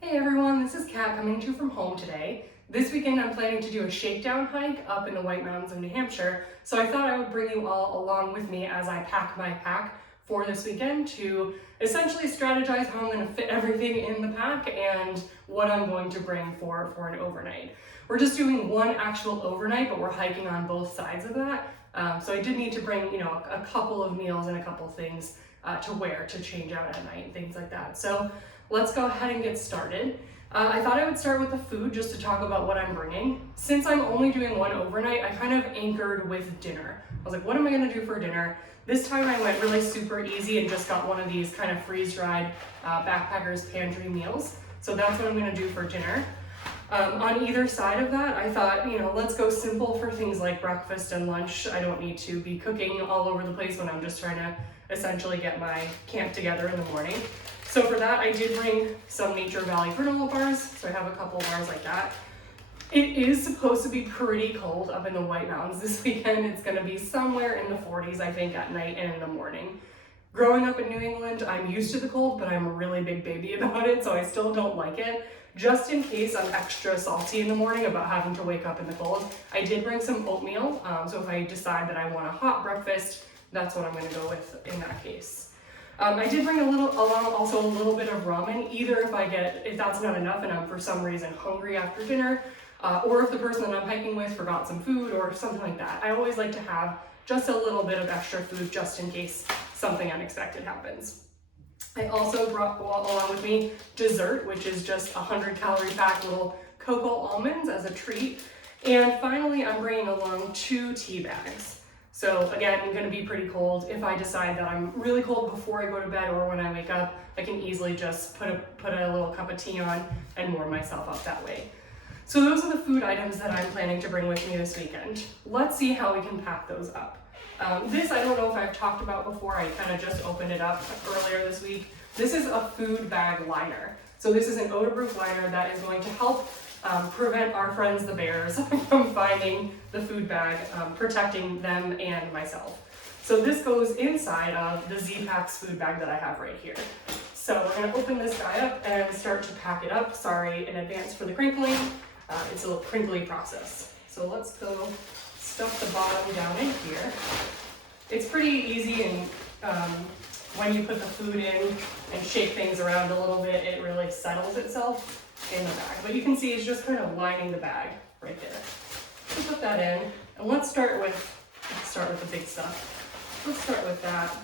Hey everyone, this is Kat coming to you from home today. This weekend I'm planning to do a shakedown hike up in the White Mountains of New Hampshire, so I thought I would bring you all along with me as I pack my pack for this weekend to essentially strategize how I'm going to fit everything in the pack and what I'm going to bring for an overnight. We're just doing one actual overnight, but we're hiking on both sides of that. So I did need to bring, a couple of meals and a couple things to wear to change out at night and things like that. So let's go ahead and get started. I thought I would start with the food just to talk about what I'm bringing. Since I'm only doing one overnight, I kind of anchored with dinner. I was like, what am I gonna do for dinner? This time I went really super easy and just got one of these kind of freeze-dried backpacker's pantry meals. So that's what I'm gonna do for dinner. On either side of that, I thought, let's go simple for things like breakfast and lunch. I don't need to be cooking all over the place when I'm just trying to essentially get my camp together in the morning. So for that, I did bring some Nature Valley granola bars. So I have a couple bars like that. It is supposed to be pretty cold up in the White Mountains this weekend. It's gonna be somewhere in the 40s, I think, at night and in the morning. Growing up in New England, I'm used to the cold, but I'm a really big baby about it, so I still don't like it. Just in case I'm extra salty in the morning about having to wake up in the cold, I did bring some oatmeal. So if I decide that I want a hot breakfast, that's what I'm gonna go with in that case. I did bring also a little bit of ramen, either if that's not enough and I'm for some reason hungry after dinner, or if the person that I'm hiking with forgot some food or something like that. I always like to have just a little bit of extra food just in case something unexpected happens. I also brought along with me dessert, which is just 100-calorie pack little cocoa almonds as a treat. And finally, I'm bringing along 2 tea bags. So again, I'm gonna be pretty cold. If I decide that I'm really cold before I go to bed or when I wake up, I can easily just put a little cup of tea on and warm myself up that way. So those are the food items that I'm planning to bring with me this weekend. Let's see how we can pack those up. This I don't know if I've talked about before. I kind of just opened it up earlier this week. This is a food bag liner. So this is an odor-proof liner that is going to help prevent our friends the bears from finding the food bag, protecting them and myself. So this goes inside of the Z-Packs food bag that I have right here. So we're gonna open this guy up and start to pack it up. Sorry in advance for the crinkling. It's a little crinkly process. So let's go stuff the bottom down in here. It's pretty easy, and when you put the food in and shake things around a little bit, it really settles itself in the bag. But you can see it's just kind of lining the bag right there. So put that in, and let's start with the big stuff. Let's start with that.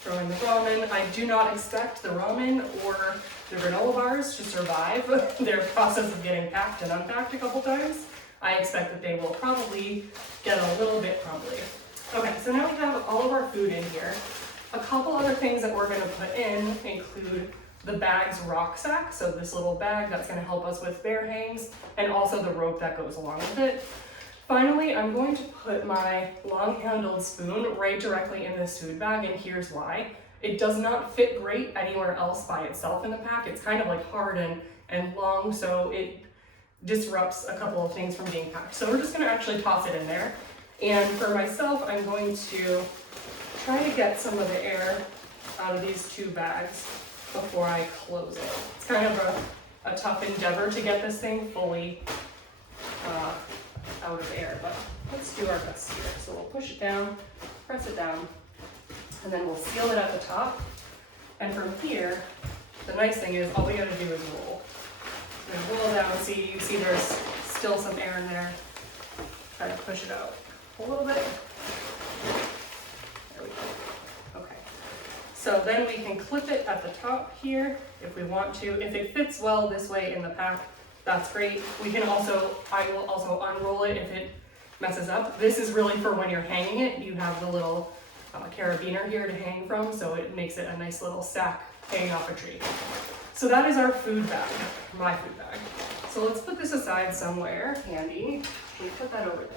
Throw in the ramen. I do not expect the ramen or the granola bars to survive their process of getting packed and unpacked a couple times. I expect that they will probably get a little bit crumbly. Okay, so now we have all of our food in here. A couple other things that we're gonna put in include the bag's rucksack, so this little bag that's gonna help us with bear hangs, and also the rope that goes along with it. Finally, I'm going to put my long-handled spoon right directly in this food bag, and here's why. It does not fit great anywhere else by itself in the pack. It's kind of like hard and long, so it disrupts a couple of things from being packed. So we're just gonna actually toss it in there. And for myself, I'm going to try to get some of the air out of these 2 bags before I close it. It's kind of a tough endeavor to get this thing fully out of air, but let's do our best here. So we'll push it down, press it down, and then we'll seal it at the top. And from here, the nice thing is all we gotta do is roll. And roll down, you see there's still some air in there. Try to push it out a little bit. There we go. Okay. So then we can clip it at the top here if we want to. If it fits well this way in the pack, that's great. I will also unroll it if it messes up. This is really for when you're hanging it. You have the little carabiner here to hang from, so it makes it a nice little sack hanging off a tree. So that is our food bag, my food bag. So let's put this aside somewhere handy. We put that over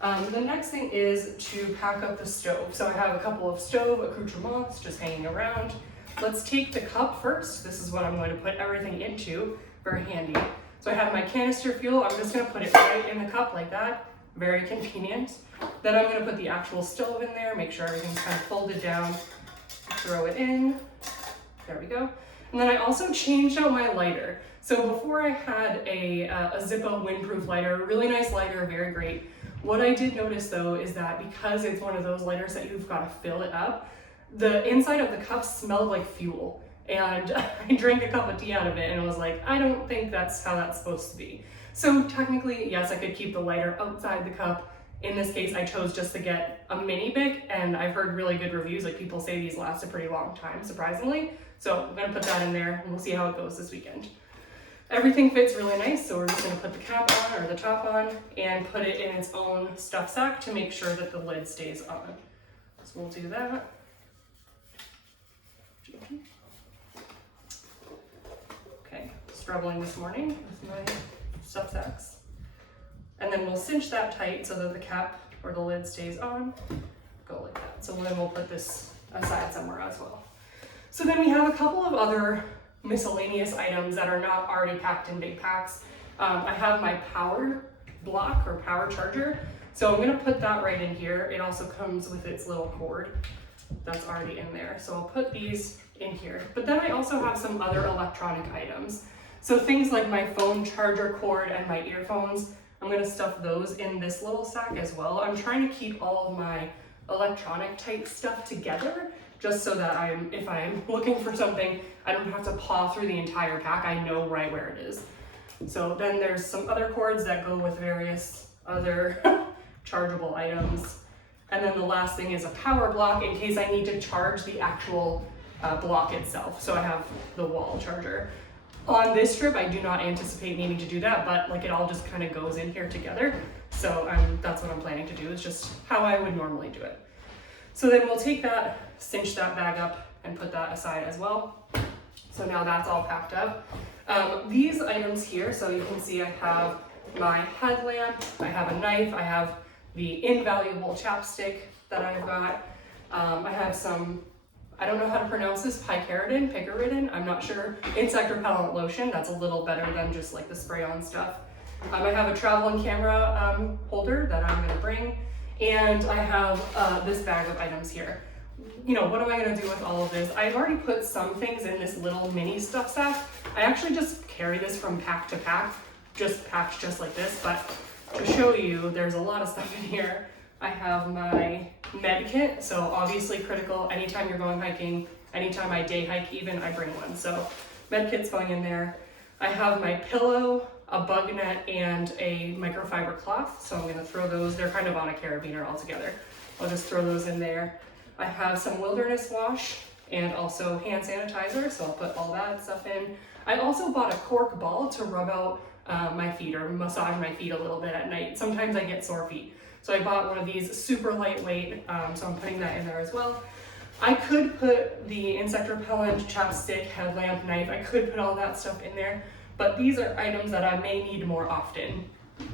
there. The next thing is to pack up the stove. So I have a couple of stove accoutrements just hanging around. Let's take the cup first. This is what I'm going to put everything into. Very handy. So I have my canister fuel. I'm just going to put it right in the cup like that. Very convenient. Then I'm going to put the actual stove in there, make sure everything's kind of folded down. Throw it in. There we go. And then I also changed out my lighter. So before I had a Zippo windproof lighter, really nice lighter, very great. What I did notice though is that because it's one of those lighters that you've got to fill it up, the inside of the cup smelled like fuel. And I drank a cup of tea out of it and was like, I don't think that's how that's supposed to be. So technically, yes, I could keep the lighter outside the cup. In this case, I chose just to get a mini Bic, and I've heard really good reviews. Like, people say these last a pretty long time, surprisingly. So I'm gonna put that in there and we'll see how it goes this weekend. Everything fits really nice, so we're just gonna put the cap on, or the top on, and put it in its own stuff sack to make sure that the lid stays on. So we'll do that. Okay, struggling this morning with my stuff sacks. And then we'll cinch that tight so that the cap or the lid stays on. Go like that. So then we'll put this aside somewhere as well. So then we have a couple of other miscellaneous items that are not already packed in big packs. I have my power block or power charger. So I'm gonna put that right in here. It also comes with its little cord that's already in there. So I'll put these in here. But then I also have some other electronic items. So things like my phone charger cord and my earphones, I'm gonna stuff those in this little sack as well. I'm trying to keep all of my electronic type stuff together, just so that if I'm looking for something, I don't have to paw through the entire pack. I know right where it is. So then there's some other cords that go with various other chargeable items. And then the last thing is a power block in case I need to charge the actual block itself. So I have the wall charger. On this trip, I do not anticipate needing to do that, but like it all just kind of goes in here together. So that's what I'm planning to do, is just how I would normally do it. So then we'll take that, cinch that bag up, and put that aside as well. So now that's all packed up. These items here, so you can see I have my headlamp, I have a knife, I have the invaluable chapstick that I've got. I have some, I don't know how to pronounce this, picaridin, I'm not sure. Insect repellent lotion, that's a little better than just like the spray on stuff. I have a traveling camera holder that I'm gonna bring, and I have this bag of items here. You know, what am I gonna do with all of this? I've already put some things in this little mini stuff sack. I actually just carry this from pack to pack, just packed just like this, but to show you, there's a lot of stuff in here. I have my med kit, so obviously critical anytime you're going hiking, anytime I day hike even, I bring one. So med kit's going in there. I have my pillow, a bug net, and a microfiber cloth. So I'm gonna throw those, they're kind of on a carabiner all together. I'll just throw those in there. I have some wilderness wash and also hand sanitizer, so I'll put all that stuff in. I also bought a cork ball to rub out my feet or massage my feet a little bit at night. Sometimes I get sore feet. So I bought one of these, super lightweight, so I'm putting that in there as well. I could put the insect repellent, chapstick, headlamp, knife, I could put all that stuff in there, but these are items that I may need more often,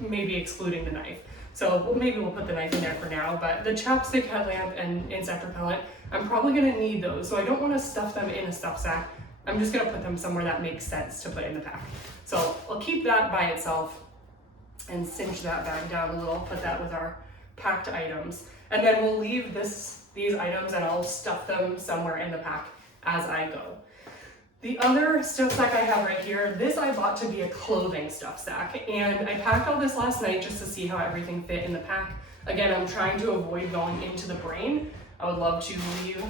maybe excluding the knife. So maybe we'll put the knife in there for now, but the chapstick, headlamp, and insect repellent, I'm probably gonna need those, so I don't wanna stuff them in a stuff sack. I'm just gonna put them somewhere that makes sense to put in the pack. So I'll keep that by itself and cinch that bag down a little, put that with our packed items. And then we'll leave these items and I'll stuff them somewhere in the pack as I go. The other stuff sack I have right here, this I bought to be a clothing stuff sack, and I packed all this last night just to see how everything fit in the pack. Again, I'm trying to avoid going into the brain. I would love to leave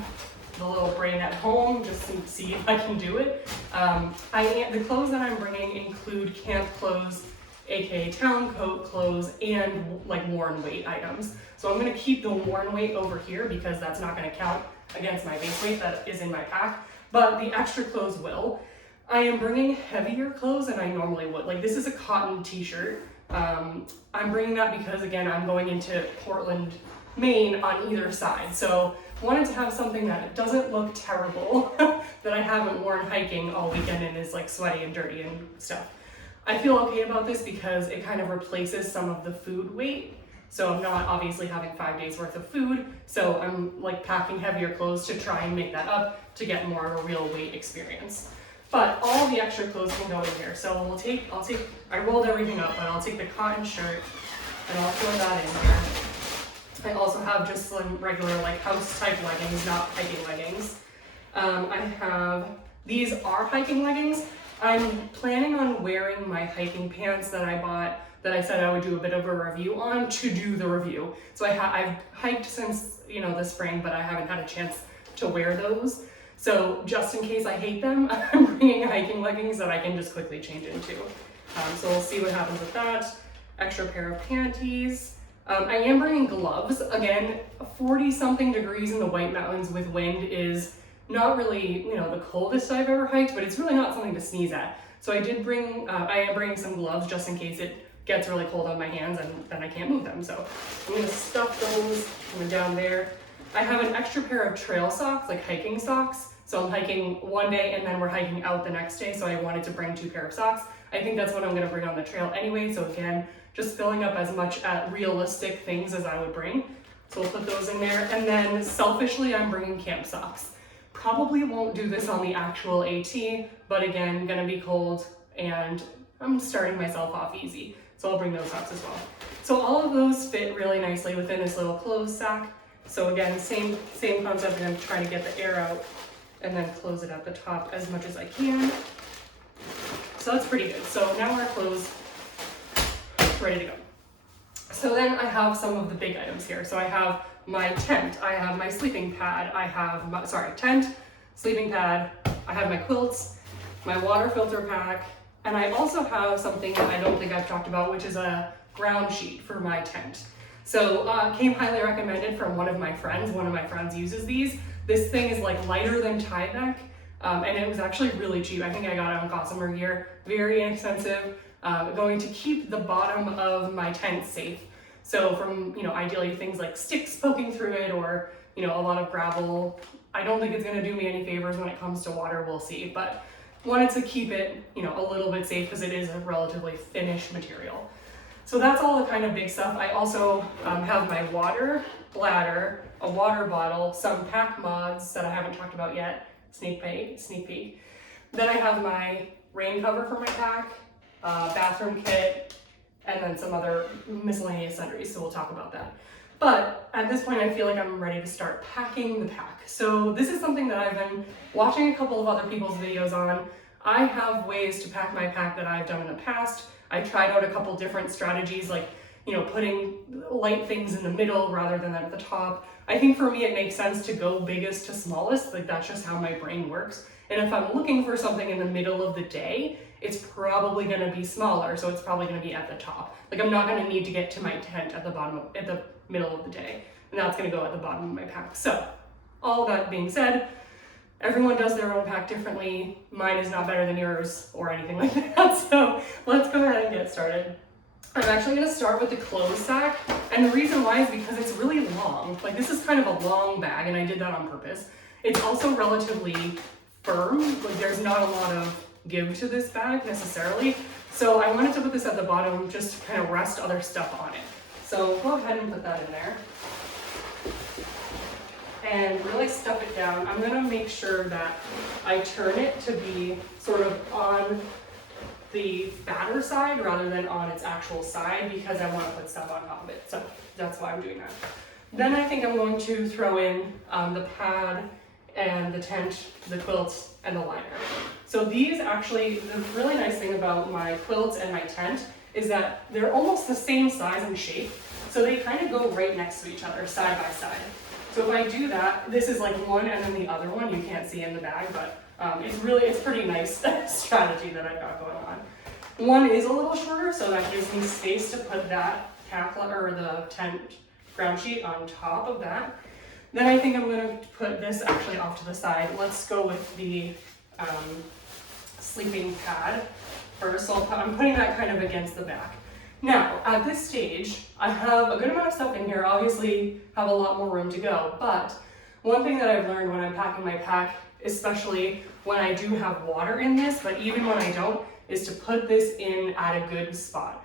the little brain at home just to see if I can do it. The clothes that I'm bringing include camp clothes, aka town coat clothes, and like worn weight items. So I'm gonna keep the worn weight over here because that's not gonna count against my base weight that is in my pack, but the extra clothes will. I am bringing heavier clothes than I normally would. Like, this is a cotton t-shirt. I'm bringing that because, again, I'm going into Portland, Maine on either side. So wanted to have something that doesn't look terrible, that I haven't worn hiking all weekend and is like sweaty and dirty and stuff. I feel okay about this because it kind of replaces some of the food weight. So I'm not obviously having 5 days worth of food. So I'm like packing heavier clothes to try and make that up to get more of a real weight experience. But all the extra clothes can go in here. So I rolled everything up, but I'll take the cotton shirt and I'll throw that in here. I also have just some regular like house type leggings, not hiking leggings. I have These are hiking leggings. I'm planning on wearing my hiking pants that I bought that I said I would do a bit of a review on to do the review. So I've hiked since, you know, the spring, but I haven't had a chance to wear those. So just in case I hate them, I'm bringing hiking leggings that I can just quickly change into. So we'll see what happens with that. Extra pair of panties. I am bringing gloves. Again, 40 something degrees in the White Mountains with wind is not really, you know, the coldest I've ever hiked, but it's really not something to sneeze at. So I am bringing some gloves just in case it gets really cold on my hands and then I can't move them. So I'm gonna stuff those down there. I have an extra pair of trail socks, like hiking socks. So I'm hiking one day and then we're hiking out the next day. So I wanted to bring 2 pair of socks. I think that's what I'm gonna bring on the trail anyway. So again, just filling up as much realistic things as I would bring. So we'll put those in there. And then selfishly, I'm bringing camp socks. Probably won't do this on the actual AT, but again, gonna be cold and I'm starting myself off easy. So I'll bring those socks as well. So all of those fit really nicely within this little clothes sack. So again, same concept. I'm trying to get the air out and then close it at the top as much as I can. So that's pretty good. So now our clothes ready to go. So then I have some of the big items here. So I have my tent, I have my sleeping pad, I have my, tent, sleeping pad, I have my quilts, my water filter pack, and I also have something that I don't think I've talked about, which is a ground sheet for my tent. So came highly recommended from one of my friends. One of my friends uses these. This thing is like lighter than Tyvek, and it was actually really cheap. I think I got it on Gossamer Gear, very inexpensive. Going to keep the bottom of my tent safe. So from, you know, ideally things like sticks poking through it or, you know, a lot of gravel. I don't think it's gonna do me any favors when it comes to water, we'll see. But wanted to keep it, you know, a little bit safe because it is a relatively thinnish material. So that's all the kind of big stuff. I also have my water bladder, a water bottle, some pack mods that I haven't talked about yet, sneak peek. Then I have my rain cover for my pack, bathroom kit, and then some other miscellaneous sundries, so we'll talk about that. But at this point, I feel like I'm ready to start packing the pack. So this is something that I've been watching a couple of other people's videos on. I have ways to pack my pack that I've done in the past. I tried out a couple different strategies, like, you know, putting light things in the middle rather than at the top. I think for me, it makes sense to go biggest to smallest. Like, that's just how my brain works. And if I'm looking for something in the middle of the day, it's probably gonna be smaller, so it's probably gonna be at the top. Like, I'm not gonna need to get to my tent at the middle of the day, and that's gonna go at the bottom of my pack. So, all that being said, everyone does their own pack differently. Mine is not better than yours or anything like that, so let's go ahead and get started. I'm actually gonna start with the clothes sack, and the reason why is because it's really long. Like, this is kind of a long bag, and I did that on purpose. It's also relatively firm, like there's not a lot of give to this bag necessarily. So I wanted to put this at the bottom just to kind of rest other stuff on it. So go ahead and put that in there. And really stuff it down. I'm gonna make sure that I turn it to be sort of on the fatter side rather than on its actual side because I wanna put stuff on top of it. So that's why I'm doing that. Then I think I'm going to throw in the pad and the tent, the quilts, and the liner. So these actually, the really nice thing about my quilts and my tent is that they're almost the same size and shape. So they kind of go right next to each other, side by side. So if I do that, this is like one and then the other one, you can't see in the bag, but it's pretty nice strategy that I've got going on. One is a little shorter, so that gives me space to put that or the tent ground sheet on top of that. Then I think I'm gonna put this actually off to the side. Let's go with the sleeping pad first. So I'm putting that kind of against the back. Now, at this stage, I have a good amount of stuff in here. Obviously, have a lot more room to go. But one thing that I've learned when I'm packing my pack, especially when I do have water in this, but even when I don't, is to put this in at a good spot.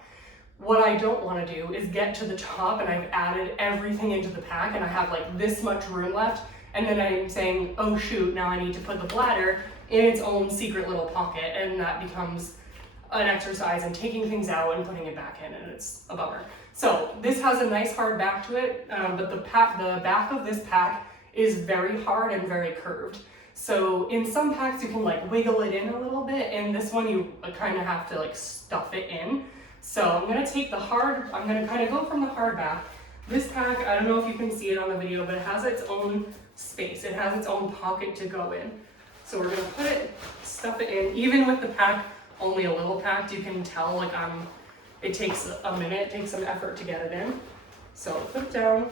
What I don't want to do is get to the top and I've added everything into the pack and I have like this much room left, and then I'm saying, oh shoot, now I need to put the bladder in its own secret little pocket, and that becomes an exercise in taking things out and putting it back in, and it's a bummer. So this has a nice hard back to it, but the back of this pack is very hard and very curved. So in some packs you can like wiggle it in a little bit, and this one you kind of have to like stuff it in. So I'm gonna take I'm gonna kind of go from the hard back. This pack, I don't know if you can see it on the video, but it has its own space. It has its own pocket to go in. So we're gonna stuff it in. Even with the pack only a little packed, you can tell like it takes a minute, it takes some effort to get it in. So put it down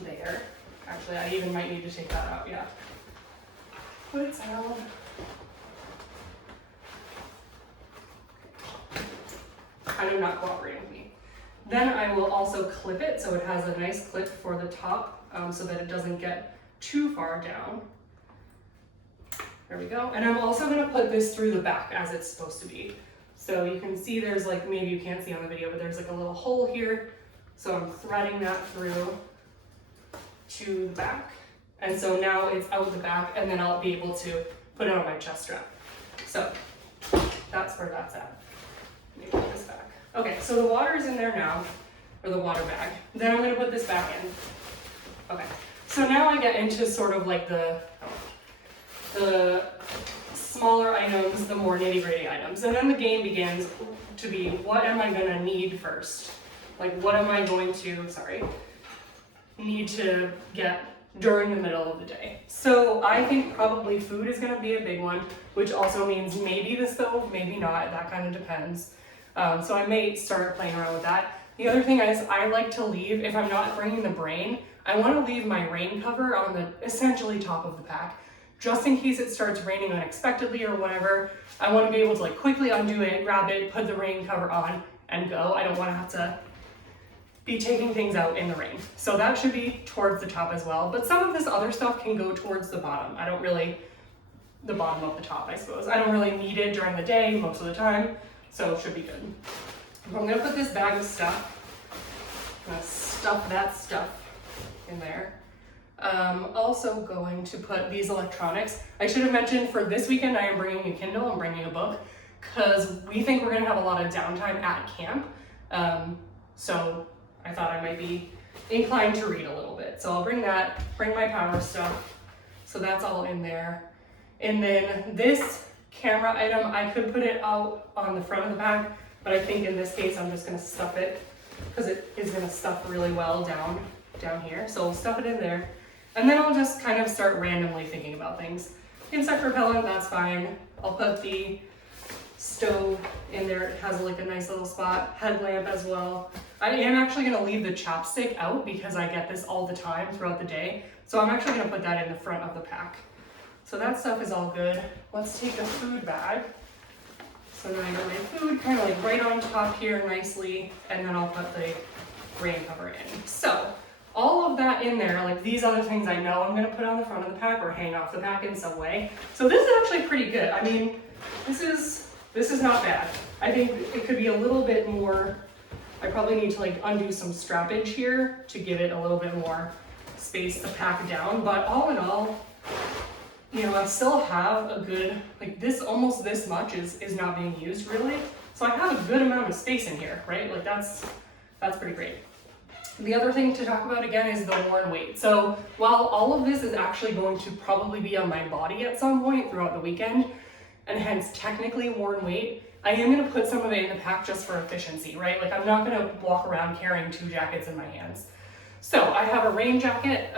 there. Actually, I even might need to take that out, yeah. Put it down. Kind of not cooperating with me. Then I will also clip it so it has a nice clip for the top so that it doesn't get too far down. There we go. And I'm also going to put this through the back as it's supposed to be. So you can see there's like, maybe you can't see on the video, but there's like a little hole here. So I'm threading that through to the back. And so now it's out the back, and then I'll be able to put it on my chest strap. So that's where that's at. Let me put this back. Okay, so the water is in there now, or the water bag. Then I'm going to put this back in. Okay, so now I get into sort of like the smaller items, the more nitty-gritty items. And then the game begins to be, what am I going to need first? Like, what am I going to, need to get during the middle of the day? So I think probably food is going to be a big one, which also means maybe the stove, maybe not. That kind of depends. So I may start playing around with that. The other thing is I like to leave, if I'm not bringing the brain, I want to leave my rain cover on the essentially top of the pack. Just in case it starts raining unexpectedly or whatever, I want to be able to like quickly undo it, grab it, put the rain cover on, and go. I don't want to have to be taking things out in the rain. So that should be towards the top as well. But some of this other stuff can go towards the bottom. The bottom of the top, I suppose. I don't really need it during the day most of the time, so it should be good. I'm gonna put this bag of stuff. I'm gonna stuff that stuff in there. Also going to put these electronics. I should have mentioned for this weekend I am bringing a Kindle, I'm bringing a book, because we think we're gonna have a lot of downtime at camp. So I thought I might be inclined to read a little bit. So I'll bring that, bring my power stuff. So that's all in there. And then this camera item, I could put it out on the front of the bag, but I think in this case I'm just gonna stuff it because it is gonna stuff really well down here. So I'll stuff it in there. And then I'll just kind of start randomly thinking about things. Insect repellent, that's fine. I'll put the stove in there. It has like a nice little spot. Headlamp as well. I am actually gonna leave the chapstick out because I get this all the time throughout the day. So I'm actually gonna put that in the front of the pack. So that stuff is all good. Let's take the food bag. So now I got my food kind of like right on top here nicely, and then I'll put the rain cover in. So all of that in there, like these other things I know I'm gonna put on the front of the pack or hang off the pack in some way. So this is actually pretty good. I mean, this is not bad. I think it could be a little bit more, I probably need to like undo some strappage here to give it a little bit more space to pack down. But all in all, you know, I still have a good, like this, almost this much is not being used really. So I have a good amount of space in here, right? Like that's pretty great. The other thing to talk about again is the worn weight. So while all of this is actually going to probably be on my body at some point throughout the weekend, and hence technically worn weight, I am gonna put some of it in the pack just for efficiency, right? Like I'm not gonna walk around carrying 2 jackets in my hands. So I have a rain jacket.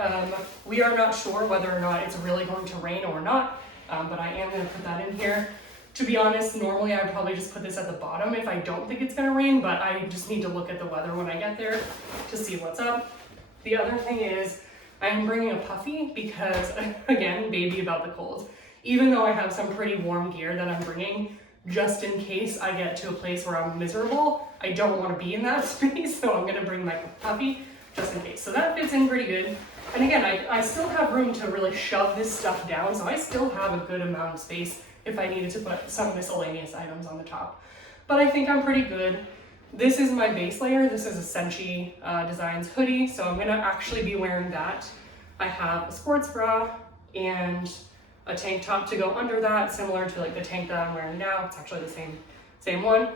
We are not sure whether or not it's really going to rain or not, but I am gonna put that in here. To be honest, normally I would probably just put this at the bottom if I don't think it's gonna rain, but I just need to look at the weather when I get there to see what's up. The other thing is I'm bringing a puffy because, again, baby about the cold. Even though I have some pretty warm gear that I'm bringing, just in case I get to a place where I'm miserable, I don't want to be in that space, so I'm gonna bring my puffy just in case. So that fits in pretty good. And again, I still have room to really shove this stuff down, so I still have a good amount of space if I needed to put some miscellaneous items on the top. But I think I'm pretty good. This is my base layer. This is a Senshi Designs hoodie, so I'm gonna actually be wearing that. I have a sports bra and a tank top to go under that, similar to like the tank that I'm wearing now. It's actually the same one.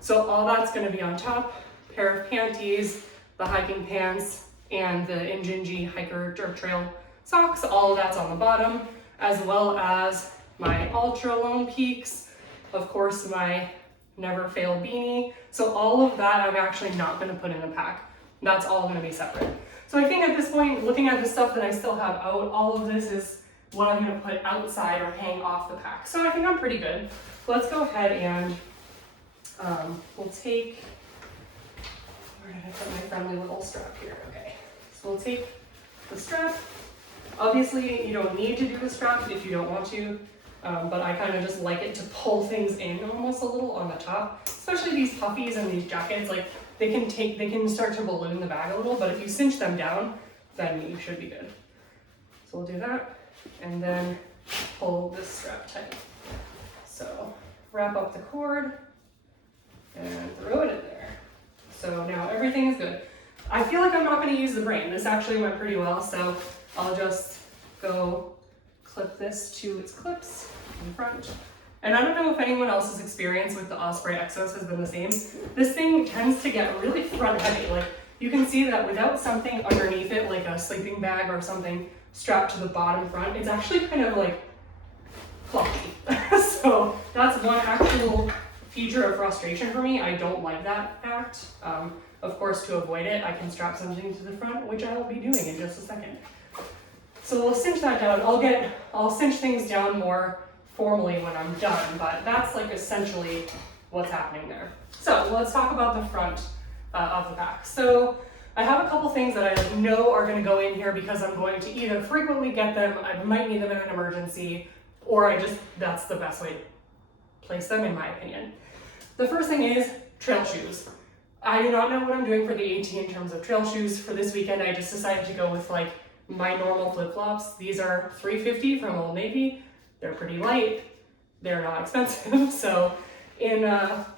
So all that's gonna be on top. Pair of panties, the hiking pants, and the Injinji hiker or trail socks. All of that's on the bottom. as well as my Ultra Lone Peaks, of course my Never Fail beanie. So all of that I'm actually not gonna put in a pack. That's all gonna be separate. So I think at this point, looking at the stuff that I still have out, all of this is what I'm gonna put outside or hang off the pack. So I think I'm pretty good. Let's go ahead and we'll take, where did I put my friendly little strap here? Okay, so we'll take the strap. Obviously, you don't need to do the strap if you don't want to, but I kind of just like it to pull things in almost a little on the top, especially these puffies and these jackets. Like they can start to balloon the bag a little, but if you cinch them down, then you should be good. So we'll do that, and then pull this strap tight. So wrap up the cord and throw it in there. So now everything is good. I feel like I'm not going to use the brain. This actually went pretty well, so I'll just go clip this to its clips in front. And I don't know if anyone else's experience with the Osprey Exos has been the same. This thing tends to get really front heavy. Like you can see that without something underneath it, like a sleeping bag or something strapped to the bottom front, it's actually kind of like fluffy. So that's one actual feature of frustration for me. I don't like that fact. Of course, to avoid it, I can strap something to the front, which I will be doing in just a second. So we'll cinch that down. I'll cinch things down more formally when I'm done, but that's like essentially what's happening there. So let's talk about the front of the pack. So I have a couple things that I know are going to go in here because I'm going to either frequently get them, I might need them in an emergency, or that's the best way to place them in my opinion. The first thing is trail shoes. I do not know what I'm doing for the AT in terms of trail shoes. For this weekend, I just decided to go with like my normal flip-flops. These are $3.50 from Old Navy. They're pretty light. They're not expensive. So in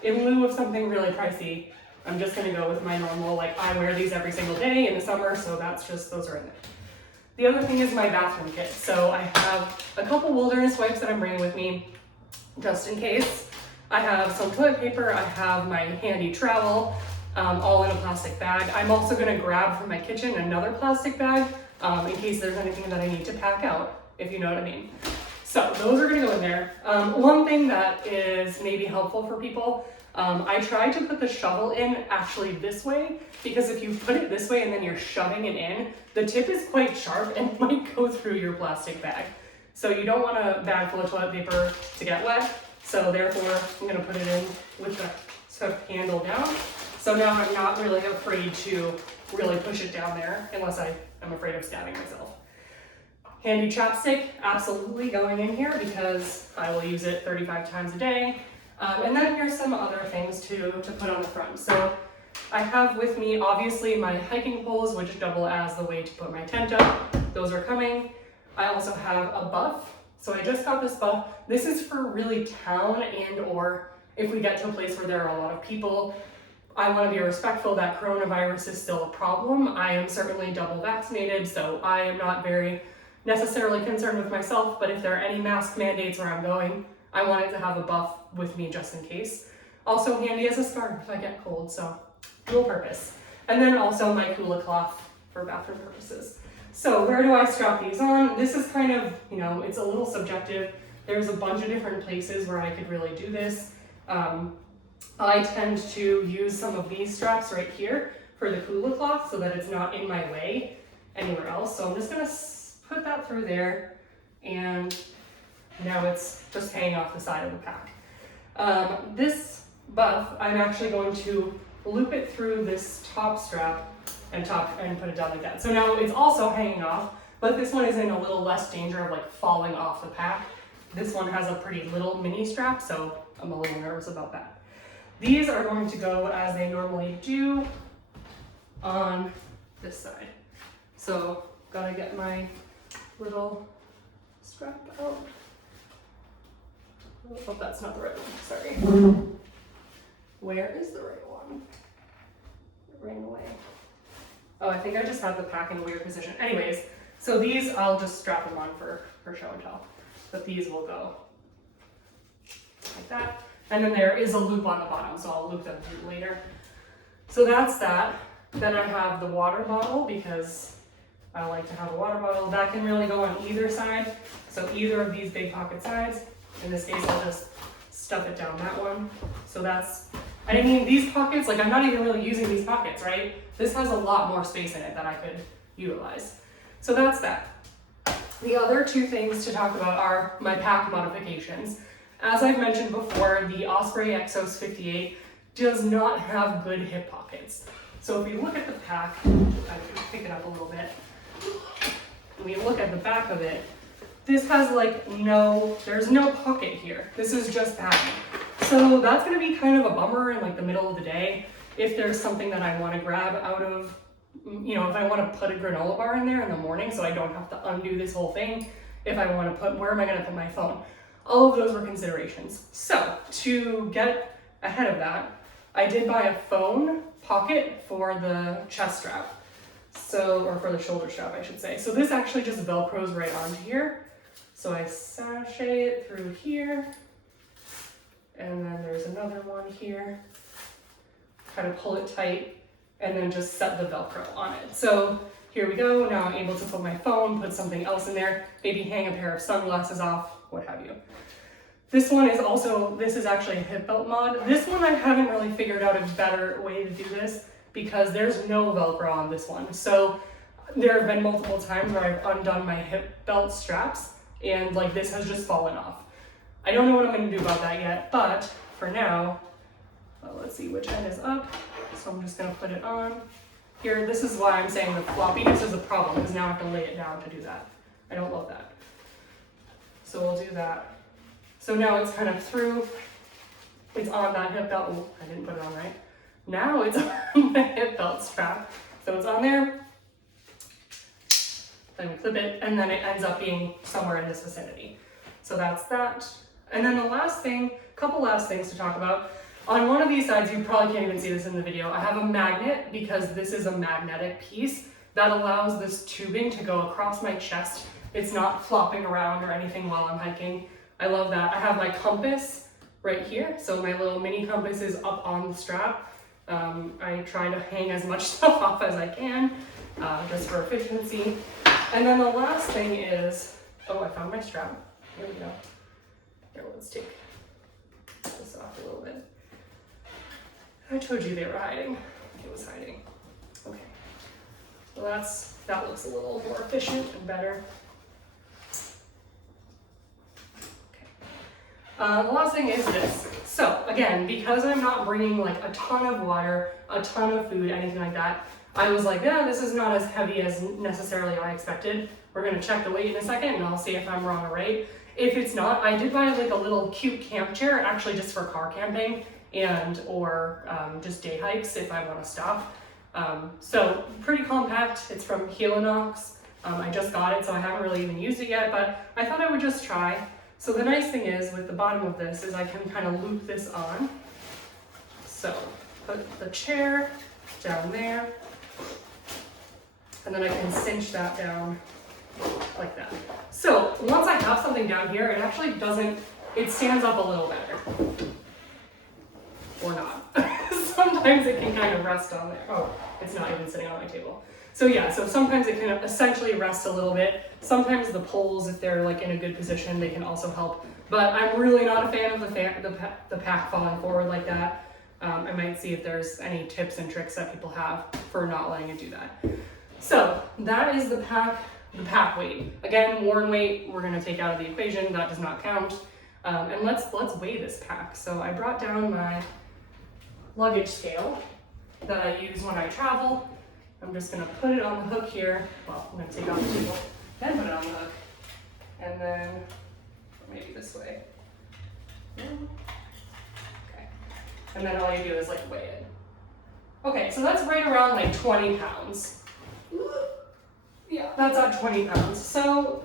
lieu of something really pricey, I'm just gonna go with my normal, like I wear these every single day in the summer, so those are in there. The other thing is my bathroom kit. So I have a couple wilderness wipes that I'm bringing with me just in case. I have some toilet paper, I have my handy trowel, all in a plastic bag. I'm also gonna grab from my kitchen another plastic bag in case there's anything that I need to pack out, if you know what I mean. So those are gonna go in there. One thing that is maybe helpful for people, I tried to put the shovel in actually this way, because if you put it this way and then you're shoving it in, the tip is quite sharp and might go through your plastic bag. So you don't want a bag full of toilet paper to get wet. So therefore, I'm gonna put it in with the sort of handle down. So now I'm not really afraid to really push it down there unless I'm afraid of stabbing myself. Handy chapstick, absolutely going in here because I will use it 35 times a day. And then here's some other things to put on the front. So I have with me, obviously, my hiking poles, which double as the way to put my tent up. Those are coming. I also have a buff. So I just got this buff. This is for really town and or if we get to a place where there are a lot of people. I want to be respectful that coronavirus is still a problem. I am certainly double vaccinated, so I am not very necessarily concerned with myself, but if there are any mask mandates where I'm going, I wanted to have a buff with me just in case. Also handy as a scarf if I get cold, so dual purpose. And then also my Kula cloth for bathroom purposes. So where do I strap these on? This is kind of, it's a little subjective. There's a bunch of different places where I could really do this. I tend to use some of these straps right here for the Kula cloth so that it's not in my way anywhere else. So I'm just gonna put that through there, and now it's just hanging off the side of the pack. This buff, I'm actually going to loop it through this top strap and put it down like that. So now it's also hanging off, but this one is in a little less danger of like falling off the pack. This one has a pretty little mini strap, so I'm a little nervous about that. These are going to go as they normally do on this side. So gotta get my little strap out. Oh, that's not the right one, sorry. Where is the right one? It ran away. Oh, I think I just have the pack in a weird position. Anyways, so these I'll just strap them on for show and tell. But these will go like that. And then there is a loop on the bottom, so I'll loop them through later. So that's that. Then I have the water bottle because I like to have a water bottle. That can really go on either side. So either of these big pocket sides. In this case, I'll just stuff it down that one. So that's, I mean, these pockets, like I'm not even really using these pockets, right? This has a lot more space in it that I could utilize. So that's that. The other two things to talk about are my pack modifications. As I've mentioned before, the Osprey Exos 58 does not have good hip pockets. So if you look at the pack, I can pick it up a little bit. When you look at the back of it, this has like there's no pocket here. This is just padding. So that's gonna be kind of a bummer in like the middle of the day if there's something that I wanna grab out of, if I wanna put a granola bar in there in the morning so I don't have to undo this whole thing. If I wanna where am I gonna put my phone? All of those were considerations. So to get ahead of that, I did buy a phone pocket for the chest strap. Or for the shoulder strap, I should say. So this actually just Velcros right onto here. So I sashay it through here, and then there's another one here. Kind of pull it tight, and then just set the Velcro on it. So here we go. Now I'm able to put my phone, put something else in there, maybe hang a pair of sunglasses off, what have you. This one is also, this is actually a hip belt mod. This one I haven't really figured out a better way to do this because there's no Velcro on this one. So there have been multiple times where I've undone my hip belt straps and like this has just fallen off. I don't know what I'm gonna do about that yet, but for now, let's see which end is up. So I'm just gonna put it on here. This is why I'm saying the floppiness is a problem because now I have to lay it down to do that. I don't love that. So we'll do that. So now it's kind of through, it's on that hip belt. Oh, I didn't put it on right. Now it's on the hip belt strap. So it's on there, then we clip it, and then it ends up being somewhere in this vicinity. So that's that. And then the last thing, couple last things to talk about. On one of these sides, you probably can't even see this in the video, I have a magnet because this is a magnetic piece that allows this tubing to go across my chest. It's not flopping around or anything while I'm hiking. I love that. I have my compass right here. So my little mini compass is up on the strap. I try to hang as much stuff off as I can, just for efficiency. And then the last thing is, oh, I found my strap. Here we go. Here, let's take this off a little bit. I told you they were hiding. It was hiding. Okay. So that looks a little more efficient and better. The last thing is this. So again, because I'm not bringing like a ton of water, a ton of food, anything like that, I was like, yeah, this is not as heavy as necessarily I expected. We're gonna check the weight in a second and I'll see if I'm wrong or right. If it's not, I did buy like a little cute camp chair, actually just for car camping or just day hikes if I wanna stop. So pretty compact, it's from Helinox. I just got it, so I haven't really even used it yet, but I thought I would just try. So the nice thing is with the bottom of this is I can kind of loop this on. So put the chair down there, and then I can cinch that down like that. So once I have something down here, it actually it stands up a little better. Or not. Sometimes it can kind of rest on there. Oh, it's not even sitting on my table. So yeah, so sometimes it can essentially rest a little bit. Sometimes the poles, if they're like in a good position, they can also help. But I'm really not a fan of the pack falling forward like that. I might see if there's any tips and tricks that people have for not letting it do that. So that is the pack weight. Again, worn weight, we're gonna take out of the equation, that does not count. And let's weigh this pack. So I brought down my luggage scale that I use when I travel. I'm just gonna put it on the hook here. Well, I'm gonna take off the table, then put it on the hook. And then, maybe this way. Okay. And then all you do is like weigh it. Okay, so that's right around like 20 pounds. Yeah, that's at 20 pounds. So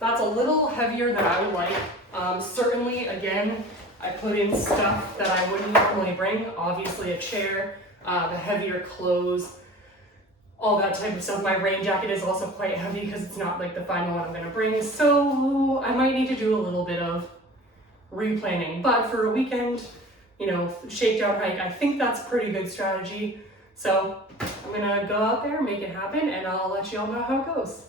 that's a little heavier than I would like. Certainly, again, I put in stuff that I wouldn't normally bring. Obviously a chair, the heavier clothes, all that type of stuff. My rain jacket is also quite heavy because it's not like the final one I'm gonna bring. So I might need to do a little bit of replanning. But for a weekend, shakedown hike, I think that's a pretty good strategy. So I'm gonna go out there, make it happen, and I'll let you all know how it goes.